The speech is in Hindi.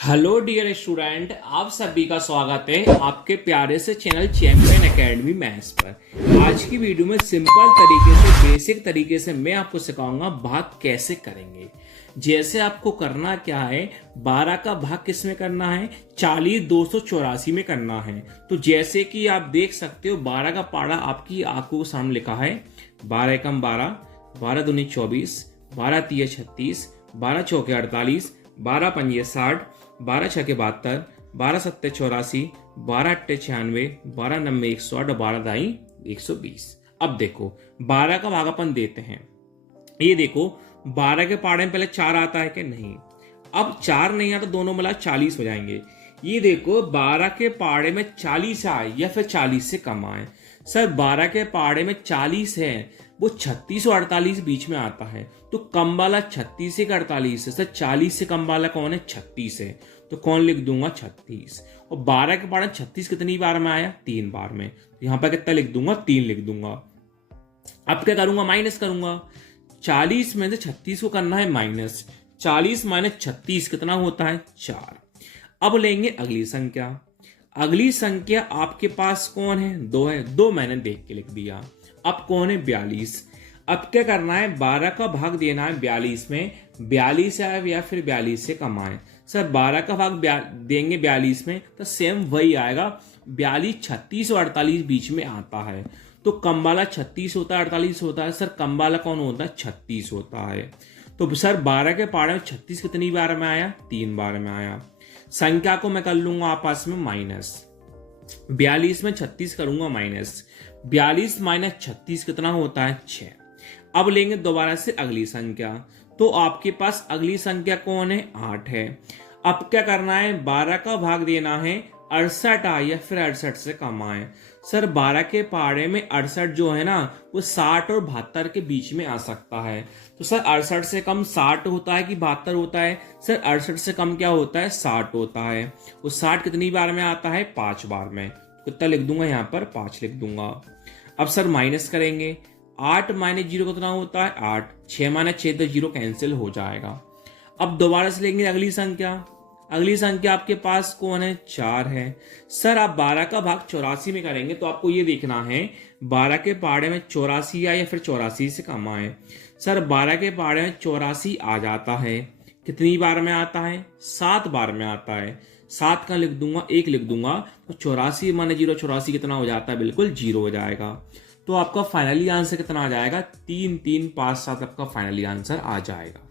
हेलो डियर स्टूडेंट, आप सभी का स्वागत है आपके प्यारे से चैनल चैंपियन एकेडमी मैथ्स पर। आज की वीडियो में सिंपल तरीके से बेसिक तरीके से मैं आपको सिखाऊंगा भाग कैसे करेंगे। जैसे आपको करना क्या है, 12 का भाग किस में करना है, 40 284 में करना है। तो जैसे कि आप देख सकते हो 12 का पारा आपकी आंखों के सामने लिखा है 12 एकम 12, 12 दूनी 24, 12 तिया 36, 12 चौके 48, 12 पंजे 60, 12 छके 72, 12 सत्ते 84, 12 अट्टे 96, 12 नब्बे 108, 12 दाई 120। अब देखो 12 का भाग अपन देते हैं। ये देखो 12 के पाड़े में पहले 4 आता है कि नहीं। अब 4 नहीं आता, दोनों मिला 40 हो जाएंगे। ये देखो 12 के पाड़े में 40 आए या फिर 40 से कम आए। सर 12 के पाड़े में 40 है, वो 36 और 48 बीच में आता है, तो कम वाला 36 से 48 है। सर 40 से कम वाला कौन है, 36 है, तो कौन लिख दूंगा 36। और 12 के पाड़े 36 कितनी बार में आया, 3 बार में, तो यहां पर कितना लिख दूंगा, 3 लिख दूंगा। अब क्या करूंगा, माइनस करूंगा। 40 में से 36 को करना है माइनस, 40 माइनस 36 कितना होता है, 4। अब लेंगे अगली संख्या। अगली संख्या आपके पास कौन है, 2 है, 2 मैंने देख के लिख दिया। अब कौन है, 42। अब क्या करना है, 12 का भाग देना है 42 में, 42 आए या फिर 42 से कम आए। सर 12 का भाग देंगे 42 में तो सेम वही आएगा, 42 36 और 48 बीच में आता है, तो कम वाला 36 होता है 48 होता है। सर कम वाला कौन होता है, 36 होता है। तो सर 12 के पाड़े में 36 कितनी बार में आया, 3 बार में आया। संख्या को मैं कर लूंगा आपस में माइनस, 42 में 36 करूंगा माइनस, 42 माइनस 36 कितना होता है, 6। अब लेंगे दोबारा से अगली संख्या। तो आपके पास अगली संख्या कौन है, 8 है। अब क्या करना है, 12 का भाग देना है 68 आए या फिर 68 से कम आए। सर 12 के पाड़े में 68 जो है ना, वो 60 और 72 के बीच में आ सकता है। तो सर 68 से कम 60 होता है कि 72 होता है, सर 68 से कम क्या होता है, 60 होता है। वो 60 कितनी बार में आता है, 5 बार में। कितना लिख दूंगा यहाँ पर, 5 लिख दूंगा। अब सर माइनस करेंगे, 8 माइनस 0 कितना होता है, 8, 6 माइनस 6 तो 0 कैंसिल हो जाएगा। अब दोबारा से लेंगे अगली संख्या। अगली संख्या आपके पास कौन है, 4 है। सर आप 12 का भाग 84 में करेंगे, तो आपको ये देखना है 12 के पाड़े में 84 आए या फिर 84 से कम आए। सर 12 के पाड़े में 84 आ जाता है, कितनी बार में आता है, 7 बार में आता है। 7 का लिख दूंगा, 1 लिख दूंगा, तो 84 माने 0, 84 कितना हो जाता है, बिल्कुल 0 हो जाएगा। तो आपका फाइनली आंसर कितना आ जाएगा, 3 3 5 7 आपका फाइनली आंसर आ जाएगा।